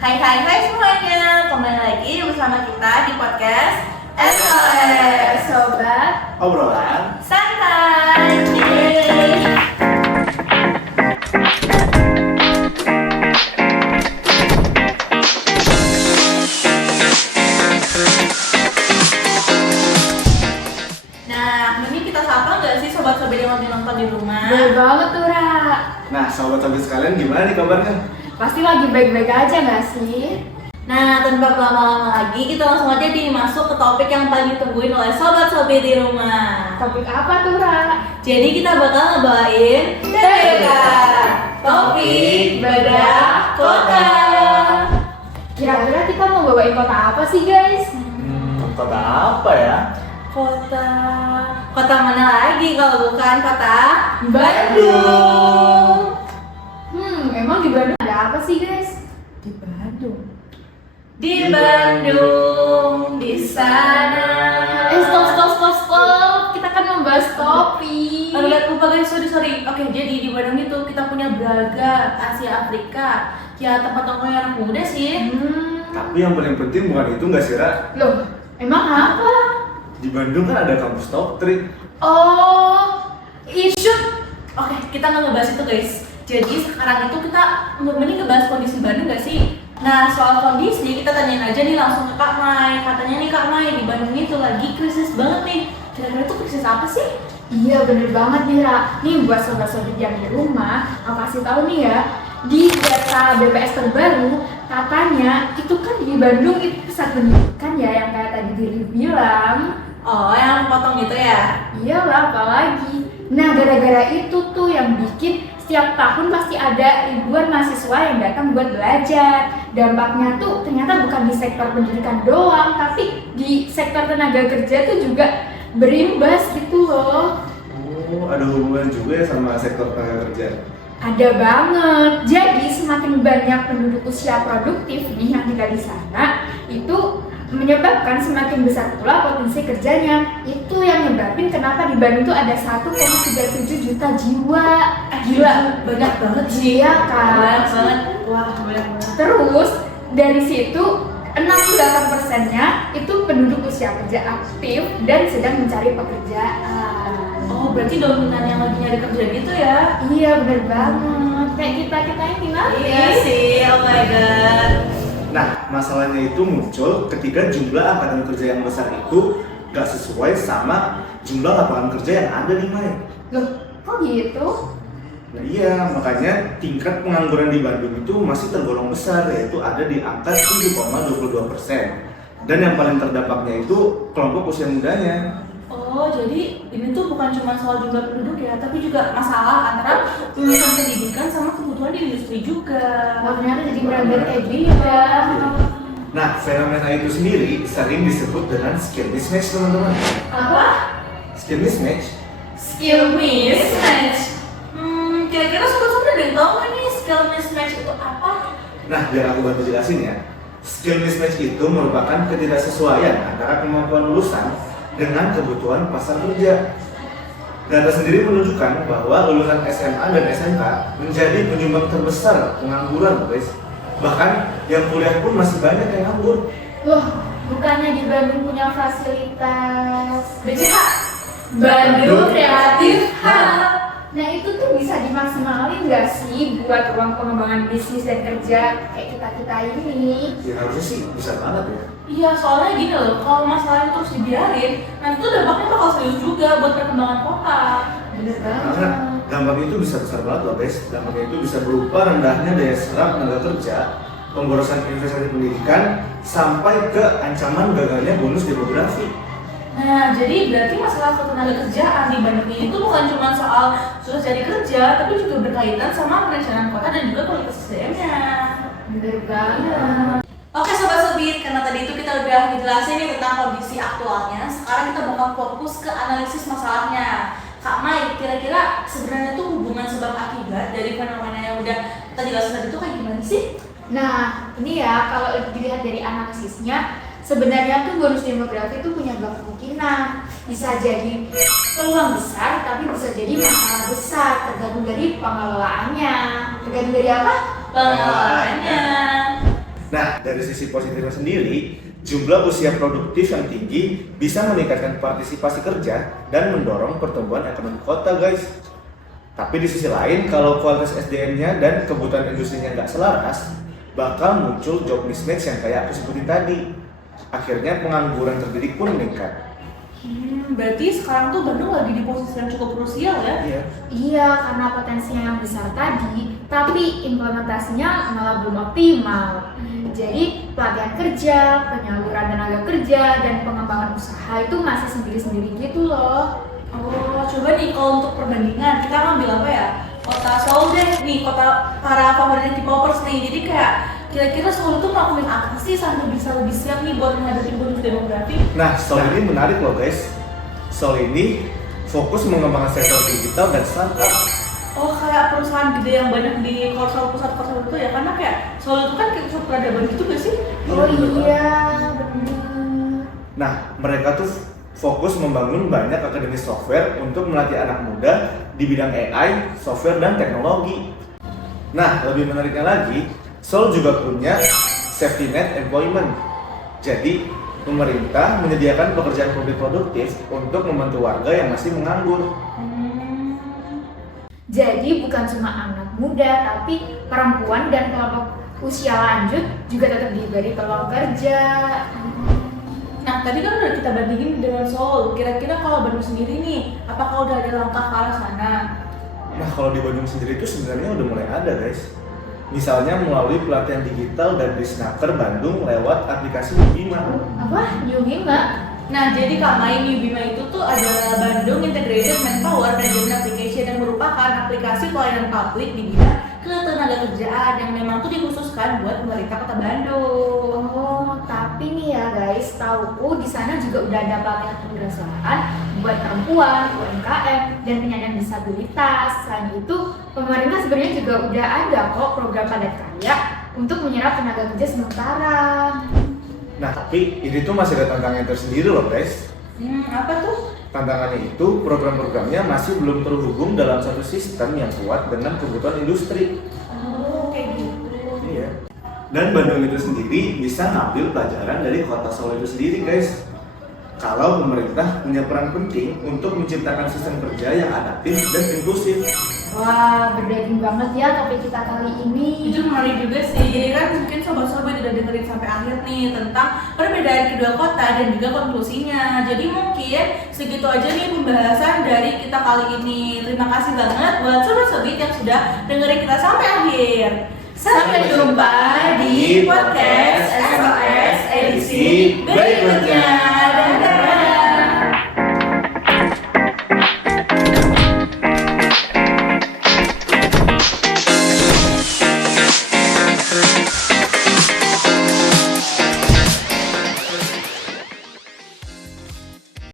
Hai semuanya, kembali lagi bersama kita di podcast SOS Sobat Obrolan Santai. Yeay. Nah, ini kita sapa nggak sih sobat-sobat yang lagi nonton di rumah? Bener banget tuh Ra. Nah, sobat-sobat sekalian gimana nih kabarnya? Pasti lagi baik-baik aja gak sih? Nah, tanpa berlama-lama lagi, kita langsung aja masuk ke topik yang paling ditungguin oleh sobat-sobat di rumah. Topik apa tuh Ra? Jadi kita bakal ngebawain TBK, topik bedah kota. Kira-kira kita mau bawain kota apa sih guys? Kota apa ya? Kota mana lagi kalau bukan kota Bandung. Emang di Bandung ada apa sih guys? Di Bandung. Di Bandung, di sana. Stop. Kita kan membahas topik. Lupa guys, sorry. Oke, jadi di Bandung itu kita punya Braga, Asia Afrika. Ya tempat nongkrong anak muda sih. Tapi yang paling penting bukan itu nggak sih, Ra? Loh, emang apa? Di Bandung kan ada kampus top 3. Oh, isu. Oke, kita nggak ngebahas itu guys. Jadi sekarang itu kita mending ngebahas kondisi Bandung gak sih? Nah, soal kondisi kita tanyain aja nih langsung ke Kak Mai. Katanya nih Kak Mai, di Bandung itu lagi krisis banget nih. Kira-kira itu krisis apa sih? Iya bener banget nih Ra. Nih buat sobat-sobat yang di rumah, aku kasih tahu nih ya. Di data BPS terbaru, katanya itu kan di Bandung itu pusat pendidikan ya, yang kayak tadi Diri bilang. Oh, yang potong gitu ya? Iyalah, apalagi. Nah, gara-gara itu tuh yang bikin setiap tahun pasti ada ribuan mahasiswa yang datang buat belajar. Dampaknya tuh ternyata bukan di sektor pendidikan doang, tapi di sektor tenaga kerja tuh juga berimbas gitu loh. Oh, ada hubungan juga ya sama sektor tenaga kerja. Ada banget. Jadi semakin banyak penduduk usia produktif nih yang tinggal di sana, itu menyebabkan semakin besar pula potensi kerjanya. Itu yang nyebabin kenapa di Bandung tuh ada 1,37 juta jiwa. Gila, banyak banget sih. Iya kan? Banyak banget. Wah, banyak banget. Terus dari situ 68%-nya itu penduduk usia kerja aktif dan sedang mencari pekerjaan. Oh, berarti dominan yang lagi nyari kerja gitu ya? Iya bener banget. Kayak kita ini nanti. Iya sih, oh my god. Nah, masalahnya itu muncul ketika jumlah angkatan kerja yang besar itu nggak sesuai sama jumlah lapangan kerja yang ada di Mai. Loh, kok gitu? Nah iya, makanya tingkat pengangguran di Bandung itu masih tergolong besar, yaitu ada di angka 7,22%. Dan yang paling terdampaknya itu kelompok usia mudanya. Oh, jadi ini tuh bukan cuma soal jumlah penduduk ya, tapi juga masalah antara lulusan pendidikan sama kebutuhan di industri juga. Wah, ternyata jadi merembet kayak gini ya. Nah, fenomena itu sendiri sering disebut dengan skill mismatch, teman-teman. Apa? Skill mismatch? Skill mismatch. Kira-kira sobat-sobat ada yang tahu nggak nih skill mismatch itu apa? Nah, biar aku bantu jelasin ya. Skill mismatch itu merupakan ketidaksesuaian antara kemampuan lulusan dengan kebutuhan pasar kerja. Data sendiri menunjukkan bahwa lulusan SMA dan SMK menjadi penyumbang terbesar pengangguran, guys. Bahkan yang kuliah pun masih banyak yang nganggur. Loh, bukannya di Bandung punya fasilitas BCH, Bandung Creative Hub. Nah itu tuh bisa dimaksimalin nggak sih buat ruang pengembangan bisnis dan kerja kayak kita ini? Ya harusnya sih bisa banget ya. Iya, soalnya gini loh, kalau masalah terus dibiarin, nanti tuh dampaknya bakal serius juga buat perkembangan kota. Bener Karena banget. dampaknya itu bisa besar banget loh, guys. Dampaknya itu bisa berupa rendahnya daya serap tenaga kerja, pemborosan investasi pendidikan, sampai ke ancaman gagalnya bonus demografi. Nah, jadi berarti masalah ketenaga kerjaan di Bandung ini itu bukan cuma soal susah cari kerja, tapi juga berkaitan sama perencanaan kota dan juga kualitas SDM-nya. Bener banget. Oke Sobat Sobit, karena tadi itu kita udah dijelasin nih tentang kondisi aktualnya. Sekarang kita bakal fokus ke analisis masalahnya. Kak Mai, kira-kira sebenarnya tuh hubungan sebab akibat dari fenomena yang udah kita jelasin tadi itu kayak gimana sih? Nah ini ya kalau dilihat dari analisisnya, sebenarnya tuh bonus demografi itu punya dua kemungkinan. Bisa jadi peluang besar, tapi bisa jadi masalah besar, tergantung dari pengelolaannya. Tergantung dari apa? Pengelolaannya. Nah, dari sisi positifnya sendiri, jumlah usia produktif yang tinggi bisa meningkatkan partisipasi kerja dan mendorong pertumbuhan ekonomi kota, guys. Tapi di sisi lain, kalau kualitas SDM-nya dan kebutuhan industrinya nggak selaras, bakal muncul job mismatch yang kayak aku sebutin tadi. Akhirnya pengangguran terdidik pun meningkat. Berarti sekarang tuh Bandung lagi di posisi yang cukup krusial ya? Iya. Iya, karena potensinya yang besar tadi, tapi implementasinya malah belum optimal. Jadi pelatihan kerja, penyaluran tenaga kerja, dan pengembangan usaha itu masih sendiri-sendiri gitu loh. Oh, coba nih kalau untuk perbandingan, kita ngambil apa ya? Kota Seoul deh, nih kota para favorit K-popers nih. Jadi kayak kira-kira Seoul tuh ngelakuin apa sih sampai bisa lebih siap nih buat menghadapi bonus demografi? Nah, Seoul ini menarik loh, guys. Seoul ini fokus mengembangkan sektor digital dan startup. Oh, kayak perusahaan gede yang banyak di Korsel, pusat Korsel itu ya? Karena kayak Seoul itu kan kayak pusat peradaban gitu gak sih? Oh iya, bener. Nah, mereka tuh fokus membangun banyak akademi software untuk melatih anak muda di bidang AI, software, dan teknologi. Nah, lebih menariknya lagi, Seoul juga punya safety net employment. Jadi, pemerintah menyediakan pekerjaan publik produktif untuk membantu warga yang masih menganggur. Jadi bukan cuma anak muda, tapi perempuan dan kelompok usia lanjut juga tetap diberi peluang kerja. Nah, tadi kan udah kita bandingin dengan Seoul. Kira-kira kalau Bandung sendiri nih, apakah udah ada langkah ke arah sana? Nah, kalau di Bandung sendiri itu sebenarnya udah mulai ada, guys. Misalnya melalui pelatihan digital dan Disnaker Bandung lewat aplikasi Bima. Apa? New Bima? Nah, jadi Kak Mai, New Bima itu tuh adalah Bandung Integrated Manpower Management Application yang merupakan aplikasi pelayanan publik di bidang ketenagakerjaan yang memang tuh dikhususkan buat pemerintah Kota Bandung. Oh, tapi nih ya guys, tauku di sana juga udah ada pelatihan kewirausahaan buat perempuan, UMKM, dan penyandang disabilitas. Selain itu, pemerintah sebenarnya juga udah ada kok program padat karya untuk menyerap tenaga kerja sementara. Nah, tapi ini tuh masih ada tantangan tersendiri loh, guys. Apa tuh? Tantangannya itu program-programnya masih belum terhubung dalam satu sistem yang kuat dengan kebutuhan industri. Oh, kayak gitu. Iya. Dan Bandung itu sendiri bisa ngambil pelajaran dari kota Solo itu sendiri, guys. Kalau pemerintah punya peran penting untuk menciptakan sistem kerja yang adaptif dan inklusif. Wah, berdaging banget ya topik kita kali ini. Jujur menarik juga sih, jadi kan mungkin sobat-sobat udah dengerin sampai akhir nih tentang perbedaan kedua kota dan juga konklusinya. Jadi mungkin segitu aja nih pembahasan dari kita kali ini. Terima kasih banget buat sobat-sobat yang sudah dengerin kita sampai akhir. Sampai jumpa di podcast SOS edisi